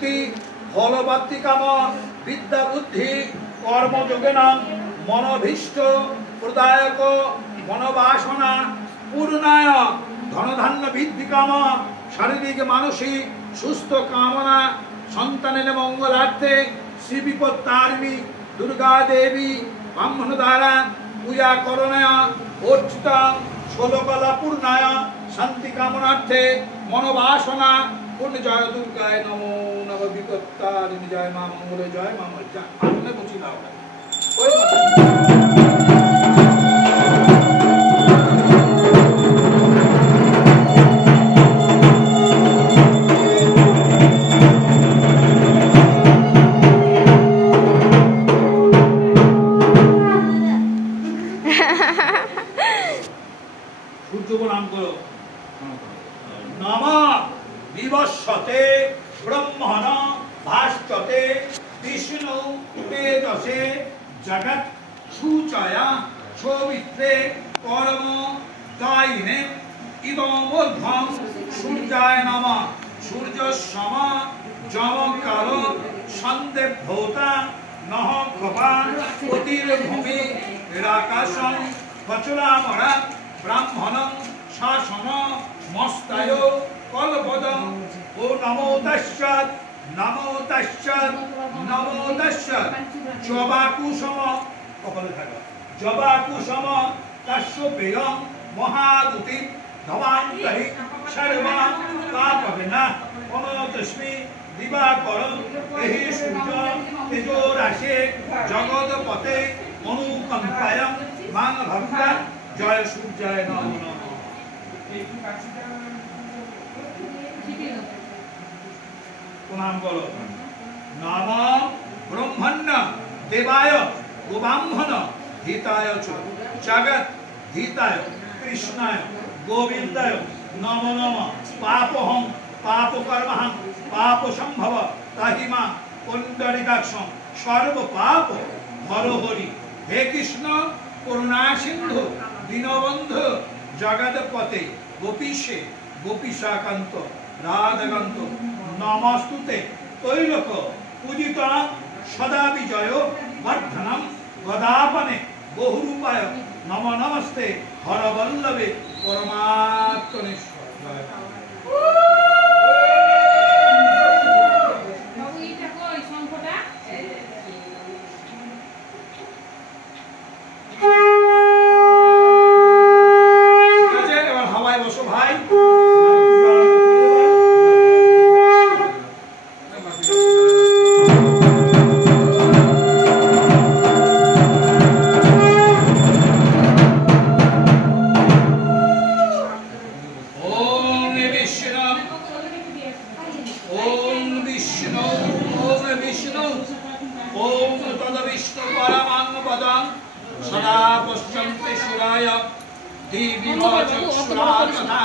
মুক্তি ফলবাপ্তি কাম বিদ্যা বুদ্ধি কর্মযোগেন মনোভীষ্ট প্রদায়ক মনোবাসনা পূর্ণায় ধনধান্য বৃদ্ধি কাম শারীরিক মানসিক সুস্থ কামনা সন্তানের মঙ্গলার্থে শ্রী বিপত্তারিণী দুর্গা দেবী ব্রাহ্মণ দ্বারা পূজা করণায় অর্চিত ষোলকলা পূর্ণায় শান্তি কামনার্থে মনোবাসনা পূর্ণ জয় দুর্গায় নমো নব বিপত্তারিণী জয় মা মঙ্গলে জয় মা মজ্জা আপনি বুঝি দাও সূর্য প্রণাম করো নমঃ বিবস্বতে ব্রহ্মণ ভাস্বতে বিষ্ণু তেজসে জগৎ সূচয়া সৌমিত্রে পরম দায়িনে ইদমোর্ধ্বং সূর্যায় নমঃ সূর্য সম যমকাল সন্দেভূতা নহ কপা অতির্ভূমি রাকাশং ফচলামরা ব্রাহ্মণং শাসন মস্তায় কলপদং ও নমো তস্যাৎ নমো তস্যাৎ নমো তস্যাৎ জবাকুসম কপালে থাকা জবাকুসম তস্য পেয়ং মহাদুতি ধবান্তরি সর্বা কাপবিনা অনতস্মি দিবাকরং এহি সূর্য তেজোরাশে জগৎপতে অনুকম্পায়ং মাং ভক্তা জয় সূর্যায় নমঃ প্রণাম করো নমঃ ব্রহ্মণ্য দেবায় গোব্রাহ্মণ হিতায় চ জগৎ হিতায় কৃষ্ণায় গোবিন্দায় নমো নমঃ পাপহং পাপকর্মহং পাপসম্ভব তাহিমা পুণ্ডরিকাক্ষং সর্ব পাপ হরহরি হে কৃষ্ণ করুণা সিন্ধু দীনবন্ধু জগৎপতে গোপীশে গোপীশাকান্ত রাধাকান্ত নমস্তুতে তৈলোক পূজিত সদা বিজয় বর্ধনম গদাপনে বহুরূপায় নম নমস্তে হরবল্লভে পরমাত্মনেশ্বর सदा पश्यन्ते शिवाय देवी वाचक्षुरात्मना